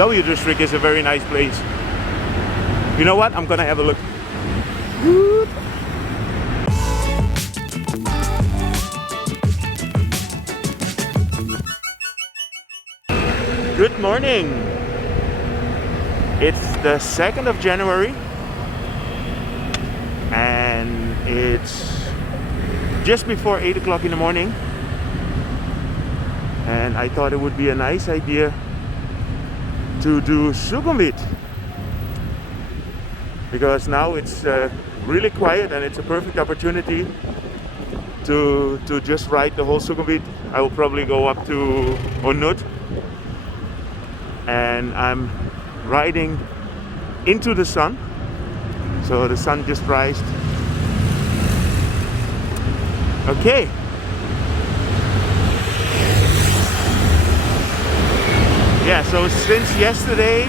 W District is a very nice place. You know what? I'm gonna have a look. Good morning. It's the 2nd of January and it's just before 8 o'clock in the morning, and I thought it would be a nice idea to do Sukhumvit because now it's really quiet and it's a perfect opportunity to just ride the whole Sukhumvit. I will probably go up to Onut, and I'm riding into the sun. So the sun just rised. Okay. Yeah, so since yesterday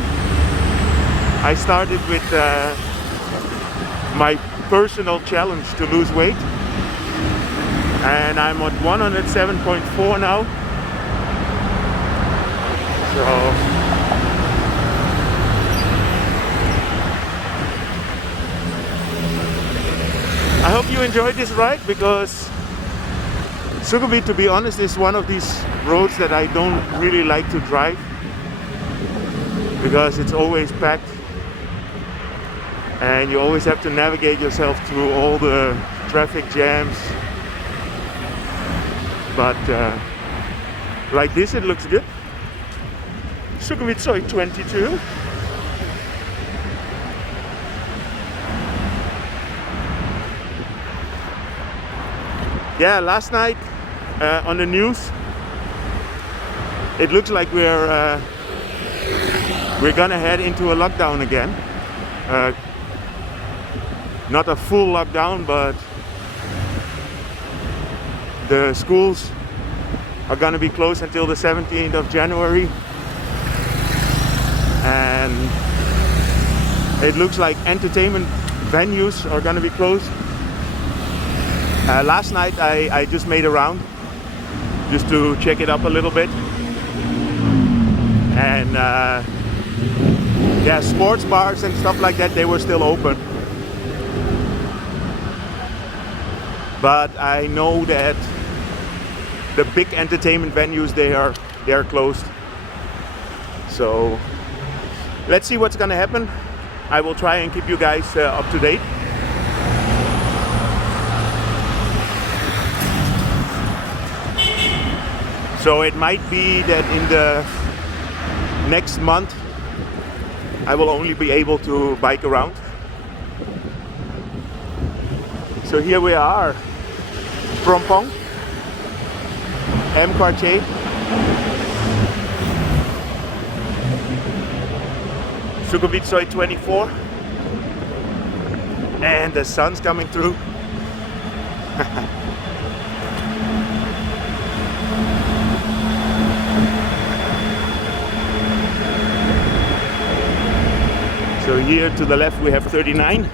I started with my personal challenge to lose weight, and I'm at 107.4 now. So I hope you enjoyed this ride, because Sukhumvit, to be honest, is one of these roads that I don't really like to drive because it's always packed and you always have to navigate yourself through all the traffic jams. But like this, it looks good. Sukhumvit Soi 22. Yeah, last night on the news, it looks like we're gonna head into a lockdown again. Not a full lockdown, but the schools are gonna be closed until the 17th of January. And it looks like entertainment venues are gonna be closed. Last night I just made a round just to check it up a little bit, and yeah, sports bars and stuff like that, they were still open, but I know that the big entertainment venues, they are closed. So let's see what's gonna happen. I will try and keep you guys up to date. So it might be that in the next month I will only be able to bike around. So here we are, Phrom Phong, M Quartier. Sukhumvit Soi 24, and the sun's coming through. So here to the left we have 39.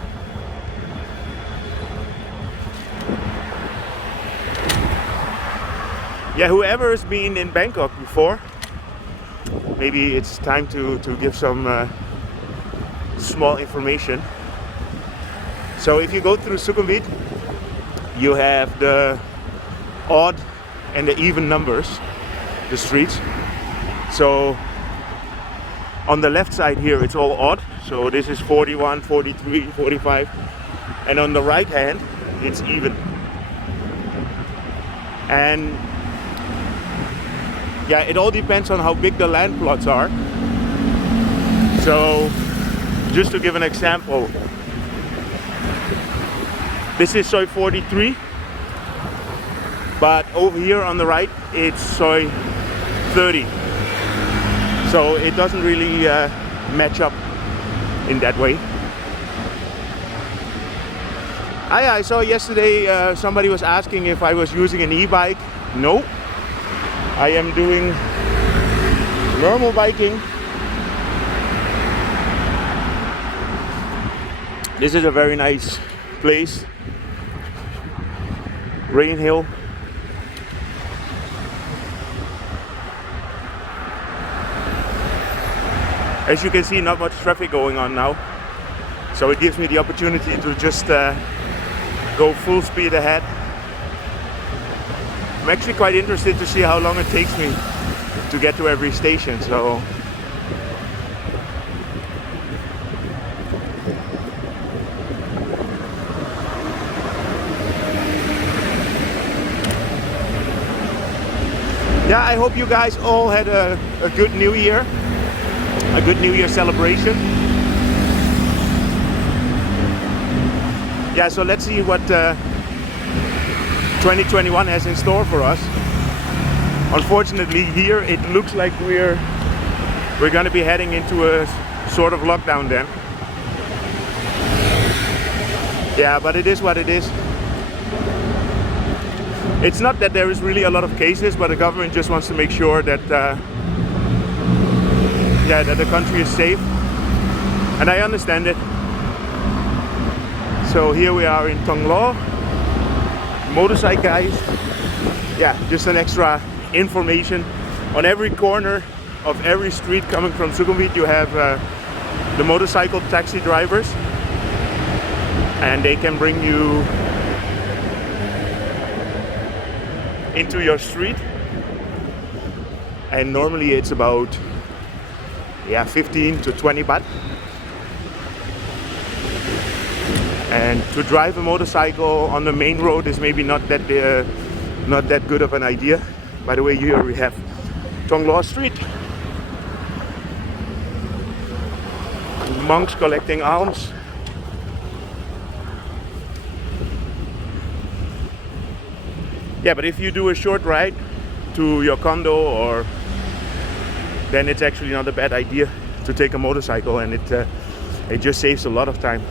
Yeah, whoever has been in Bangkok before, maybe it's time to give some small information. So if you go through Sukhumvit, you have the odd and the even numbers, the streets. So on the left side here, it's all odd. So this is 41, 43, 45. And on the right hand, it's even. And yeah, it all depends on how big the land plots are. So just to give an example, this is Soi 43. But over here on the right, it's Soi 30. So it doesn't really match up in that way. I saw yesterday somebody was asking if I was using an e-bike. No, I am doing normal biking. This is a very nice place. Rain Hill. As you can see, not much traffic going on now, so it gives me the opportunity to just go full speed ahead. I'm actually quite interested to see how long it takes me to get to every station. So yeah, I hope you guys all had a good New Year, a good New Year celebration. Yeah, so let's see what 2021 has in store for us. Unfortunately, here it looks like we're going to be heading into a sort of lockdown then. Yeah, but it is what it is. It's not that there is really a lot of cases, but the government just wants to make sure that yeah, that the country is safe, and I understand it. So here we are in Thonglor, motorcycle guys. Yeah, just an extra information. On every corner of every street coming from Sukhumvit, you have the motorcycle taxi drivers, and they can bring you into your street, and normally it's about 15 to 20 baht. And to drive a motorcycle on the main road is maybe not that good of an idea. By the way, here we have Thonglor Street. Monks collecting alms. Yeah, but if you do a short ride to your condo, or then it's actually not a bad idea to take a motorcycle, and it just saves a lot of time.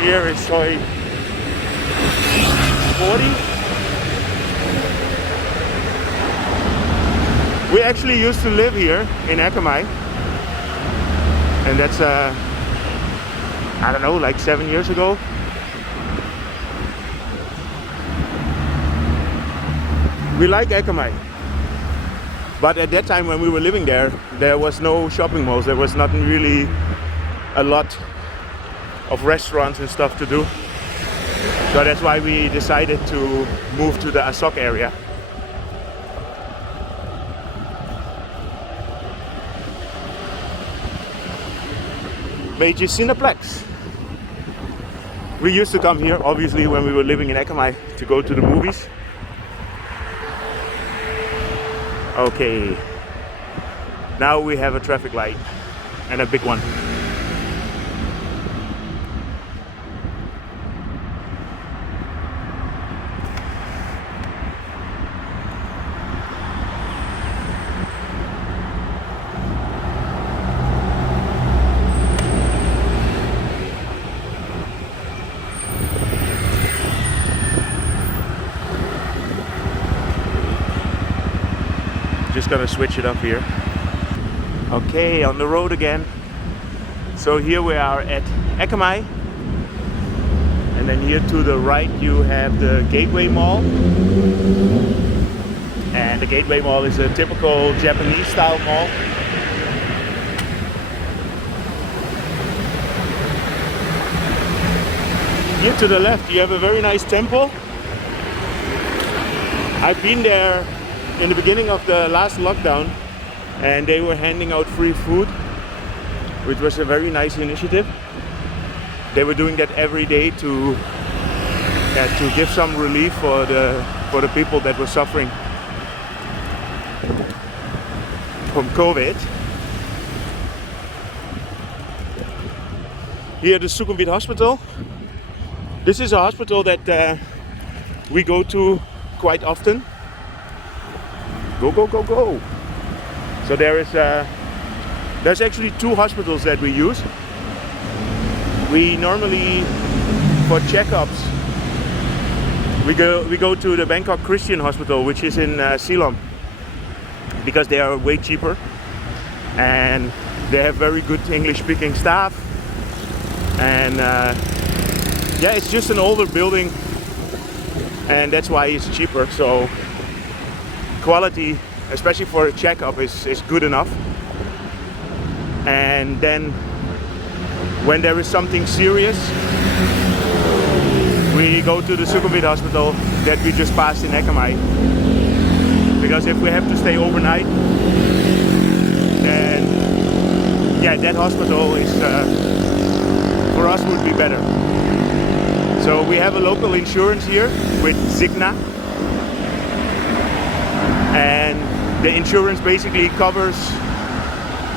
Here is Soy 40. We actually used to live here in Ekkamai, and that's I don't know, like 7 years ago. We like Ekkamai, but at that time when we were living there, there was no shopping malls. There was not really a lot of restaurants and stuff to do. So that's why we decided to move to the Asoke area. Major Cineplex. We used to come here, obviously, when we were living in Ekkamai, to go to the movies. Okay, now we have a traffic light, and a big one. Just gonna switch it up here. Okay, on the road again. So here we are at Ekkamai, and then here to the right you have the Gateway Mall. And the Gateway Mall is a typical Japanese style mall. Here to the left you have a very nice temple. I've been there in the beginning of the last lockdown, and they were handing out free food, which was a very nice initiative. They were doing that every day to give some relief for the people that were suffering from COVID. Here the Sukhumvit Hospital. This is a hospital that we go to quite often. Go, go, go, go. So there's actually two hospitals that we use. We normally, for checkups, we go to the Bangkok Christian Hospital, which is in Silom, because they are way cheaper and they have very good English speaking staff, and yeah, it's just an older building, and that's why it's cheaper. So quality, especially for a checkup, is good enough. And then when there is something serious, we go to the Sukhumvit hospital that we just passed in Ekkamai. Because if we have to stay overnight, then yeah, that hospital is for us would be better. So we have a local insurance here with Signa, and the insurance basically covers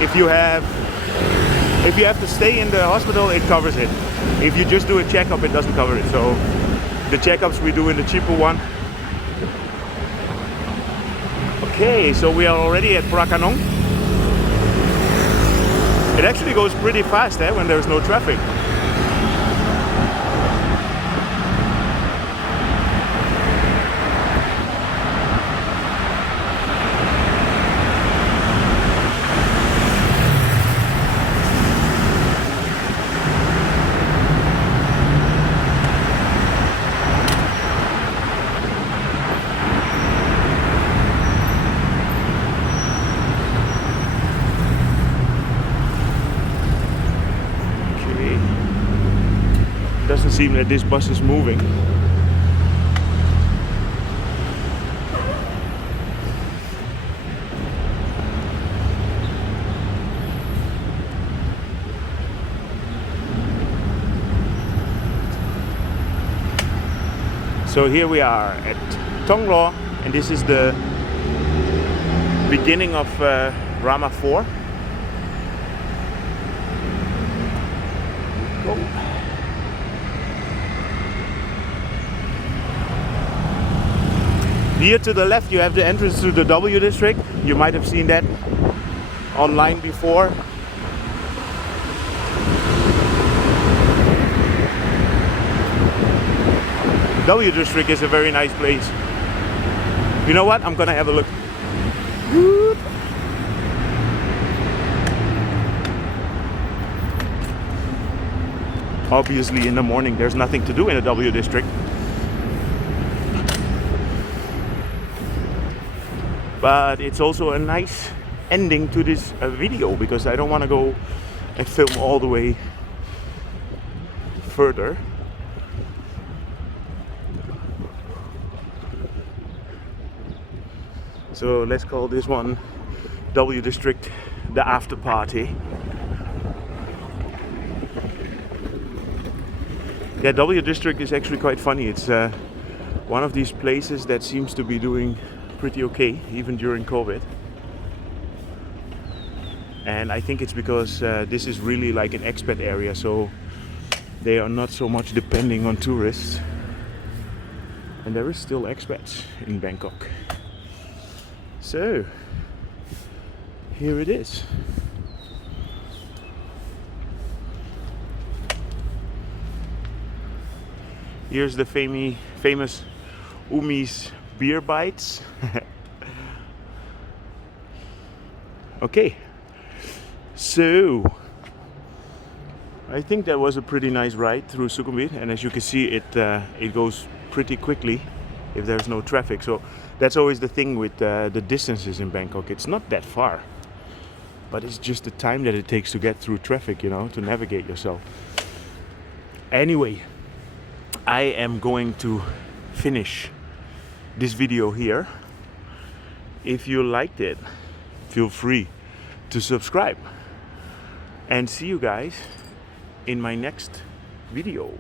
if you have to stay in the hospital, it covers it. If you just do a checkup, it doesn't cover it. So the checkups we do in the cheaper one. Okay, so we are already at Phra Khanong. It actually goes pretty fast when there's no traffic. Doesn't seem that this bus is moving. So here we are at Thonglor, and this is the beginning of Rama 4. Go. Here to the left you have the entrance to the W district. You might have seen that online before. W district is a very nice place. You know what? I'm gonna have a look. Obviously in the morning there's nothing to do in the W district. But it's also a nice ending to this video, because I don't want to go and film all the way further. So let's call this one W District, the after party. Yeah, W District is actually quite funny. It's one of these places that seems to be doing pretty okay, even during COVID. And I think it's because this is really like an expat area, so they are not so much depending on tourists. And there is still expats in Bangkok. So here it is. Here's the famous Umi's beer bites. Okay, so I think that was a pretty nice ride through Sukhumvit, and as you can see, it goes pretty quickly if there's no traffic. So that's always the thing with the distances in Bangkok. It's not that far, but it's just the time that it takes to get through traffic, you know, to navigate yourself. Anyway, I am going to finish this video here. If you liked it, feel free to subscribe, and see you guys in my next video.